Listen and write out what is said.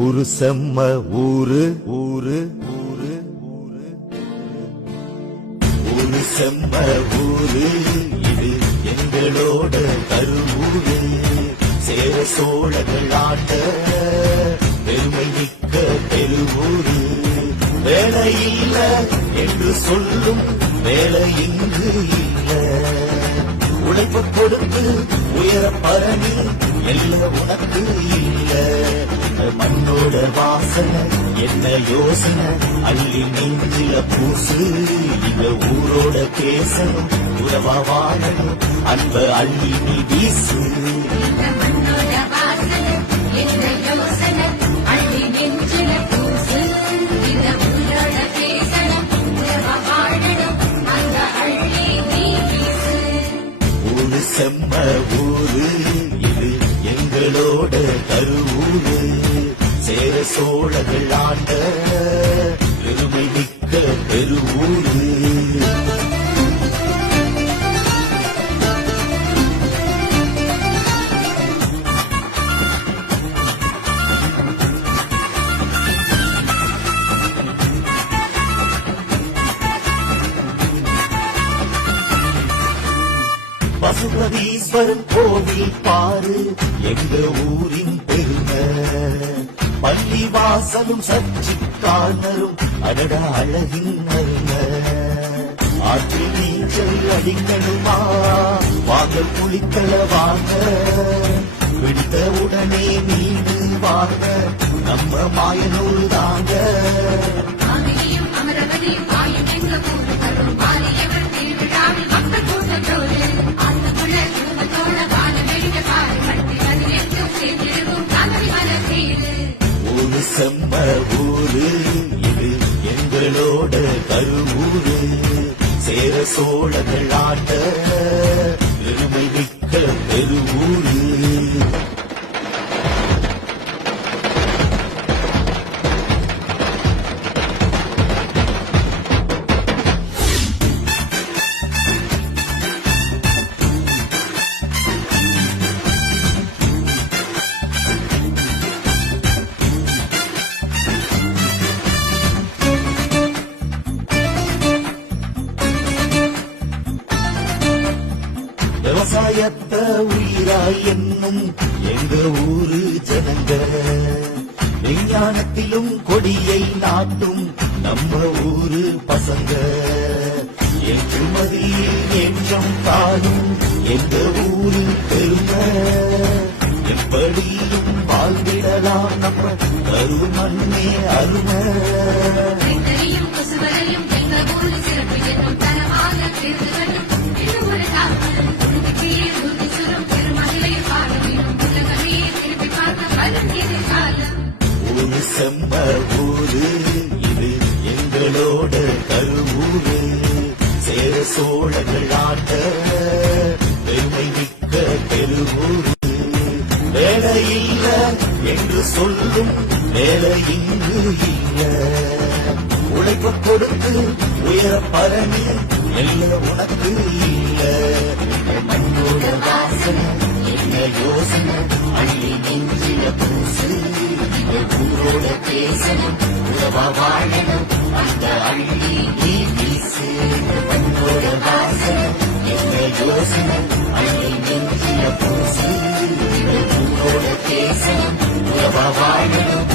ஊரு செம்ம ஊரு ஊரு ஊரு ஊரு. ஊரு செம்ம ஊரு இது எங்களோட கருவூரு. சேர சோழர்கள் ஆட்ட பெருமை மிக்க பெருவூரு. வேலை இல்ல என்று சொல்லும் வேலை இங்கு இல்ல. உழைப்பு கொடுத்து உயர பரணி எல்லாம் உனக்கு இல்லை. மண்ணோட வாசனை என்ன யோசனை அள்ளி நெஞ்சில பூசு இந்த ஊரோட பேசணும் உறவா வாழணும் அன்ப அள்ளி நீ வீசு மண்ணோட வாசனை, யோசனை, அள்ளி நெஞ்சில பூசு. ஊரோட பேசணும், உறவா வாழணும், அள்ளி நீ வீசு. செம்ம ஊரு சோழர்கள் ஆண்ட பெருமை மிக்க பெருவூரு. பசுபதீஸ்வரன் கோவில் பாரு எங்க ஊரில் வாசலும் சர்ச்சி அடடா அழகின் ஆற்றில் நீச்சல் அடிக்கணுமா? வாங்க குளிக்கல வாங்க. பிடித்த உடனே மீன் வாங்க. நம்ம மாயனூர் தாங்க. செம்ம ஊரு இது எங்களோட கருவூரு. சேர சோழர்கள் ஆட்ட பெருமை மிக்க பெருவூரு. தாயத்த உயிராய் என்னும் எங்க ஊரு ஜனங்க விஞ்ஞானத்திலும் கொடியை நாட்டும் நம்ம ஊரு பசங்க. ஏற்றுமதியில் ஏற்றம் காணும் எங்க ஊரு பெருமை. எப்படியும் வாழ்ந்திடலாம் நம்ம கருமண்ணே அருமை. செம்ம ஊரு இது எங்களோட கருவூரு. சேர சோழர்கள் ஆட்ட பெருமை மிக்க பெருவூரு. வேலை இல்ல என்று சொல்லும் வேலை இங்கு இல்ல. உழைப்பு கொடுத்து உயர பரணி எல்ல உனக்கு இல்ல. மண்ணோட வாசனை என்ன யோசனை? பேசணும் உறவா வாழணும் அந்த அள்ளி நீ வீசு மண்ணோட வாசனை என்ன யோசனை அள்ளி நெஞ்சில பூசு இந்த ஊரோட பேசணும் உறவா வாழணும்